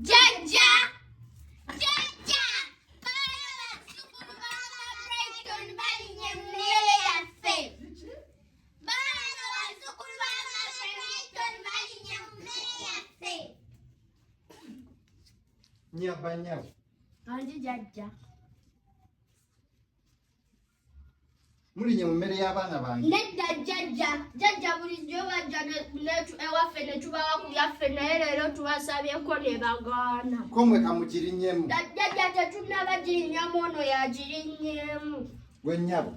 Jaja! Nyaba. Andi jaja. Muri nyumere y'abana bange. Nedda jaja bulijjo bajja netu ewaffe ne tubawa ku byaffe naye leero tubasabyeko ne bagaana. Ko mwe kamugirinyemu. Jaja tetunnabagirinyamu ono yagirinyemu. Gwe nnyabo.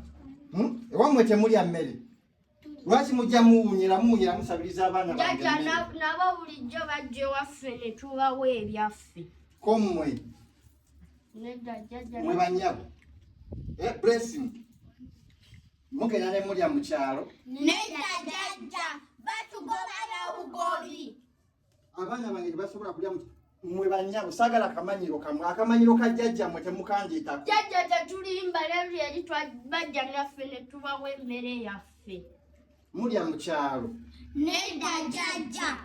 Ewamwe temulya mmere. Lwaki mujja muwunyira musabiriza abaana bange. Jaja nabo bulijjo bajja ewaffe ne tubawa ebyaffe. Ko mmwe. Nedda jaja. Mwe banyabo. Blessing. Mugenda ne mulya mu kyalo. Nedda jaja batugobana bugobi. Abaana bange basobola kulya mwe banyabo sagala akamanyiro kamwe akamanyiro ka jjajja mwe temukandiita. Jaja tetulimba leero yali bajja naffe ne tubawa emmere yaffe. Mulya mu kyalo. Nedda jaja.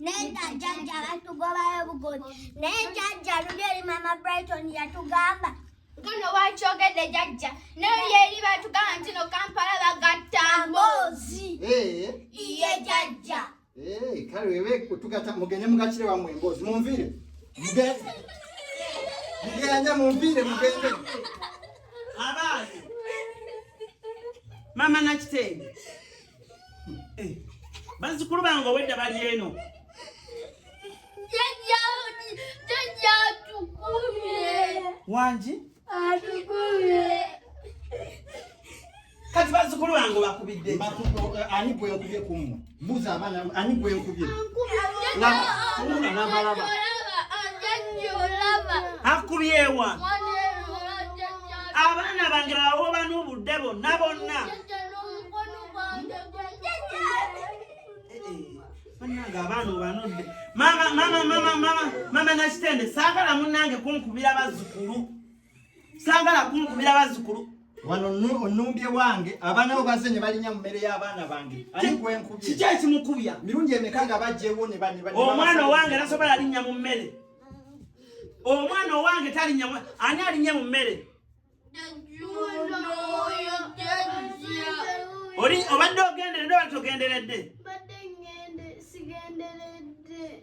Nedda jaja batugobayo bugobi. Naye jaja luli eri Maama Brighton yatugamba. Ngono wakyogedde jaja. Naye eri batugamba nti no Kampala bagatta mboozi. Iye jaja. Kale wewe kutugata mugende mugachire wa mwembozi mumvire. Mugende mumvire mugende. Abazi. Mama Nakitende. Bazukulu bange wedda bali eno. Jaja tukumye. Wanji? Atukumye. Kati bazukulu bange bakubidde. Ani gwe nkubye kumwe. Mbuza abana ani gwe nkubye. Nabalaba. Akubyewa. Abaana bange bawo banubudde bonna bonna. Abaana banudde. Mama Nakitende saagala munnange kunkubira bazzukulu. Saagala kunkubira bazzukulu. Wano onumbye wange abaana bo bazenye balinya mu mmere y'abaana bange. Ani gwe nkubye. Kiki ekimukubya? Mirungi emeka nga bajjewo ne bani. Omwana wange tasobola alinnya mu mmere. Omwana wange talinnya mu ani alinnya mu mmere? Obadde ogenderedde oba togenderedde?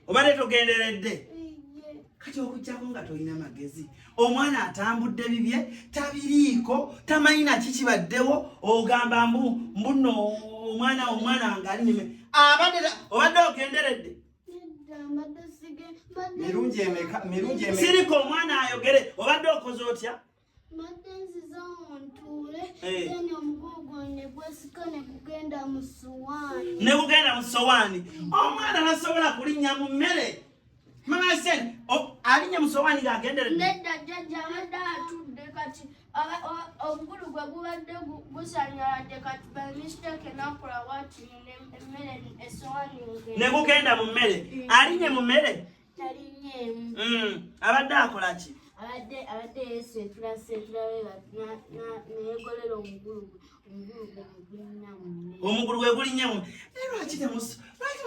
Obadde togenderedde? Kati okujjako nga tolina magezi. Omwana atambudde bibye tabiriiko tamanyi na kikibaddewo ogamba mbuno omwana wange ali nime obadde ogenderedde? Mirungi emeka siriko omwana ayogere obadde okoze otya? Ne kugenda mu sowaani. Omwana tasobola kulinnya mu mmere. Mama Nakitende alinnya mu sowaani ng'agenderedde. Nedda jaja abadde atudde kati omugulu gwe gubadde gusanyaladde kati by mistake nakola wati emmere esowaani ng'e. Ne kugenda mu mmere. Alinnye mu mmere? Talinnyemu. Abadde akola ki? Abadde yeesetula neyegolera omugulu omugulu gwe gulinnyamu. Lwaki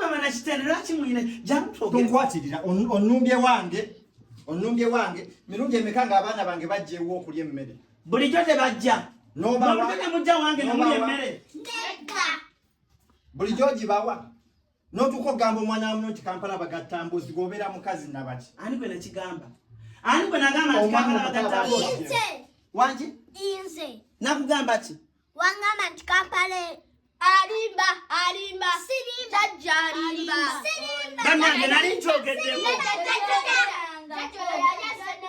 Mama Nakitende lwaki mwine tonkwatirira onumbye wange mirungi emeka nga abaana bange bajjeewo okulya emmere. Bulijjo tebajja. Bulijjo temujja wange nemulya emmere. Bulijjo ogibawa. N'otuuka okugamba omwana wamu nti Kampala bagatta mbuzi gobeera mukazi nabaki. Ani gwe nakigamba? Ani gwe nagamba nti Kampala bagatta mbuzi? Wangi? Inze. Nakugamba ki? Wangamba nti Kampala alimba. Sirimba. Jajja alimba. Bannange nali nkyogeddeko.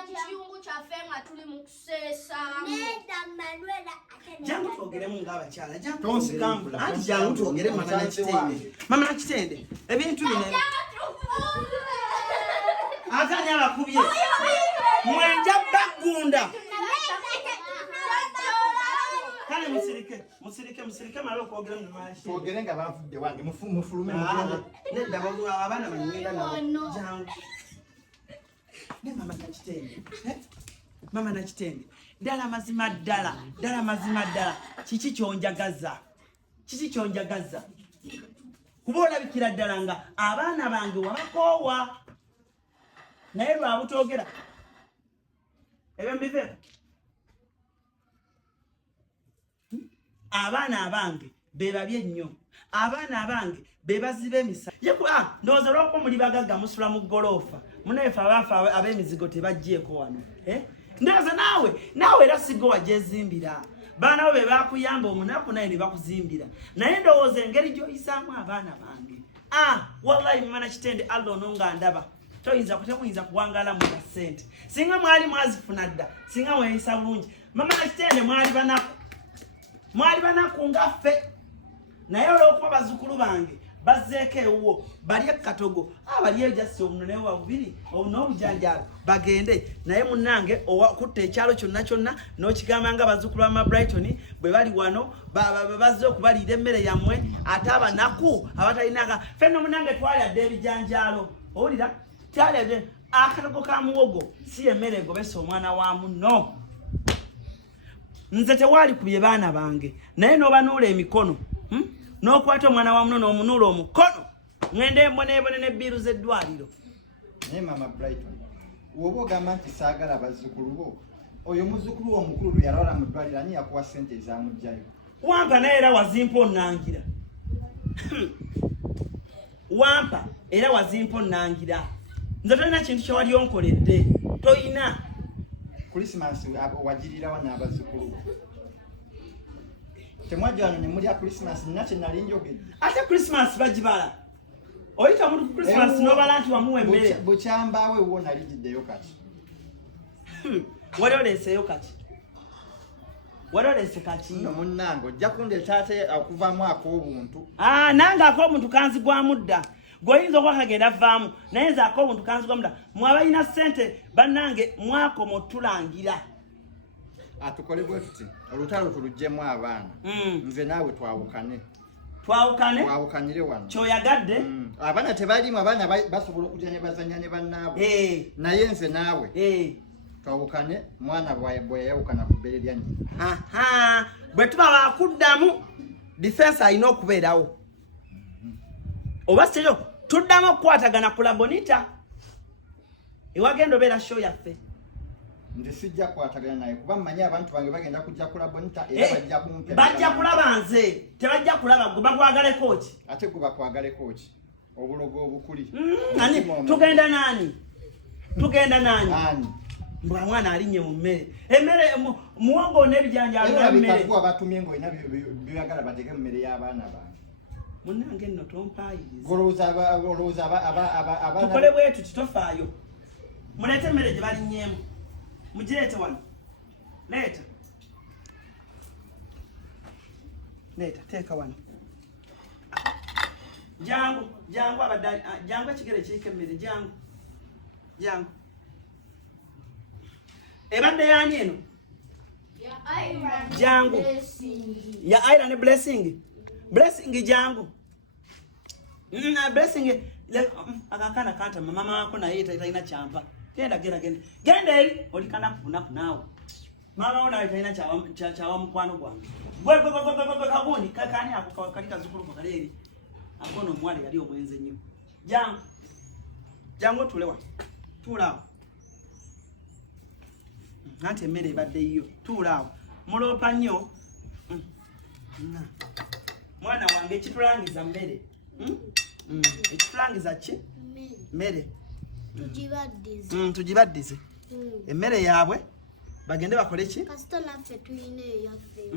Mukiyungu kyaffe nga tuli mu kuseesaamu. Jangu twogeremu ng'abakyala. Tonsikambula. Anti jangu twogere Mama Nakitende. Mama Nakitende ebintu bino atani abakubye mwenja baggunda. Kale Kale musirike malo kwogera mu mashi. Twogere nga bavudde wange mufulume mugende. Nedda bagu abana banyenda nabo. Jangu. Ne mama Nakitende. Mama Nakitende. Dala mazima ddala. Kiki kyonjagaza? Kubola bikira ddala nga abaana bange wabakoowa. Naye lwabutogera. Ebyo mbive. Abaana abange bebabye nnyo. Abaana abange bebazibe emisa. Ndowooza lw'okuba muli bagagga musula mu ggoloofa. Muneefe abaafa ab'emizigo tebaggyeko wano. Ndowooza naawe era sigo wajezimbira. Baana bo be baakuyamba omunaku naye ne bakuzimbira. Naye ndowooza engeri gy'oyisaamu abaana bange. Wallahi Mama Nakitende Allah ononga ndaba. Temuyinza kuwangaala mu ssente. Singa mwali mwazifuna dda, singa mweyisa bulungi. Mama Nakitende mwali banaku ngaffe. Naye olw'okuba bazzukulu bange bazzeeko ewuwo balye katogo balye jasi omunone wa bubiri n'obujanjaalo bagende. Naye munnange okutta ekyalo kyonna n'okigamba nga bazzukulu ba Maama Brighton bwe bali wano bazze okubaliira emmere yammwe ate abanaku abatalinanga. Ffenna munnange twalya ebijanjaalo. Owulira? Twalya akatogo ka muwogo si emmere egobesa omwana wa munno. Nze tewali kubye baana bange. Naye n'obanuula emikono. N'okwata omwana wa muno n'omunuula omukono. Ngende mbonebone n'ebbiru z'eddwaliro. Naye Maama Brighton, woba ogamba nti saagala bazzukulu bo, oyo muzzukulu omukulu lwe yalwala mu ddwaliro ani yakuwa ssente ezamugjayo? Wampa naye era wazimpa onnangira. Wampa era wazimpa onnangira. Nze tolina kintu kye wali onkoledde. Toyina. Christmas wagirirawo n'abazzukulu bo. Temwajja wano ne mulya Christmas nina kye nali njogedde. Ate Christmas bagibala. Oyita mu Christmas n'obala nti wamuwa emmere. Bukyambaawe wo nali giddeyo kati. Wali oleeseyo kati. Wali oleese kati. No munnange ojja kundeeta ate okuvaamu ak'obuntu. Nange ak'obuntu kanzigwamu dda. Goyinza okuba kagenda vaamu. Naye nze ak'obuntu kanzigwamu dda. Mwabalina ssente bannange mwakoma otulangira. Atukole bwe tuti olutalo tulugyemu abaana. Nze naawe twawukane. Twawukanire wano. Kyoyagadde? Abaana tebalimu, abaana basobola okujja ne bazannya ne bannaabwe. Naye nze naawe twawukane mwana bwe yawukana ku bbere lya nnyina. Bwe tuba bakuddamu defense alina okubeerawo. Oba siryo tuddamu okukwatagana kula bonita. Ewagenda obeera show yaffe. Nze sijja kwatagana naye kuba mmanyi abantu bange bagenda kujja kula bonita era bajja kumpe. Bajja kulaba nze, tebajja kulaba gwe bakwagaleko ki? Ate gwe bakwagaleko ki? Obulogo obukuli. Tugenda nani? Ani? Mbwa mwana alinye mu mmere. Emmere muwongo n'ebijanjaalo na mmere. Bikavuga batumye ng'olina byagala bateeke mu mmere y'abaana bange. Munnange nno tompaayiriza. Olowooza abaana. Tukole bwetu kitofaayo. Muleete emmere gye balinnyemu. Mujireete wano. Leeta. Teeka wano. Jangu abadde jangu ekigere kiriko emmere jangu. Ebadde yaani eno? Jangu. Ya Island Blessing. Blessing jangu. Blessing akakana kanta mama wako na yeye talina champa. Genda eri olikana kufunaku naawe. Mama ona talina chawa mukwano gwange. Gwe kabuni kakani akukali kazukulu kaleri. Akono mwali yali omwenze nnyo. Jangu tulewa. Tulaawo. Nante emmere ebadde yiyo. Tulaawo. Muloopa nnyo. Mwana wange ekitulangiza mmere. Ekitulangiza ki? Mmere. Tugibaddize. Emmere yaabwe bagende bakole ki? Kasita naffe tuyina eyaffe.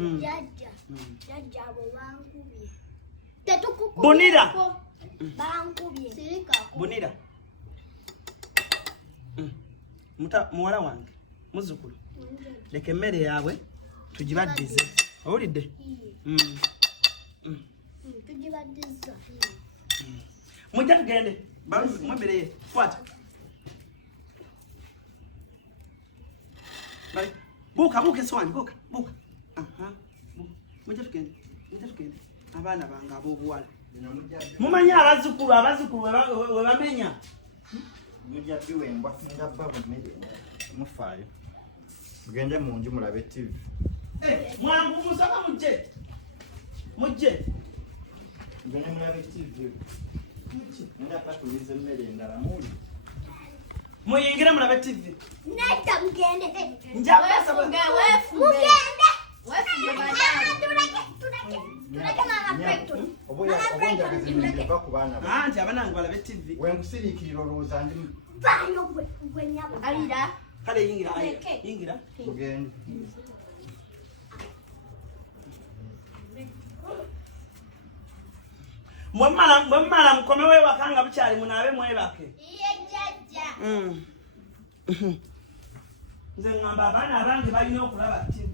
Jajja abo bankubye. Bunira. Bankubye. Bunira. Muwala wange muzzukulu. Leka emmere yaabwe tugibaddize. Owulidde? Tugibaddiza. Mujja tugende. Mwembere ye. Kwata. Buka eswani, buka. Mujja tugende. Abaana bange ab'obuwala. Mumanyi abazzukulu we bamenya. Mujja biwembwa ngabba bumere mufaayo. Mugende mu nju mulabe TV. Mwangu musaba mujje. Mugende mulabe TV. Nenda patulize mmere endala muli. Muyingire mulabe TV. Neta mugende. Nja basaba Mugende. Tuleke Maama Brighton. Anti abaana bange balabe TV. Wenkusiriikirira olowooza ndi Vayo gwe nyabo. Alida. Kale yingira. mugende. Mwemmala mukomewo ewaka nga bukyali munaabe mwebake. Iye jjajja. Nze ngamba abaana abange balina okulaba TV.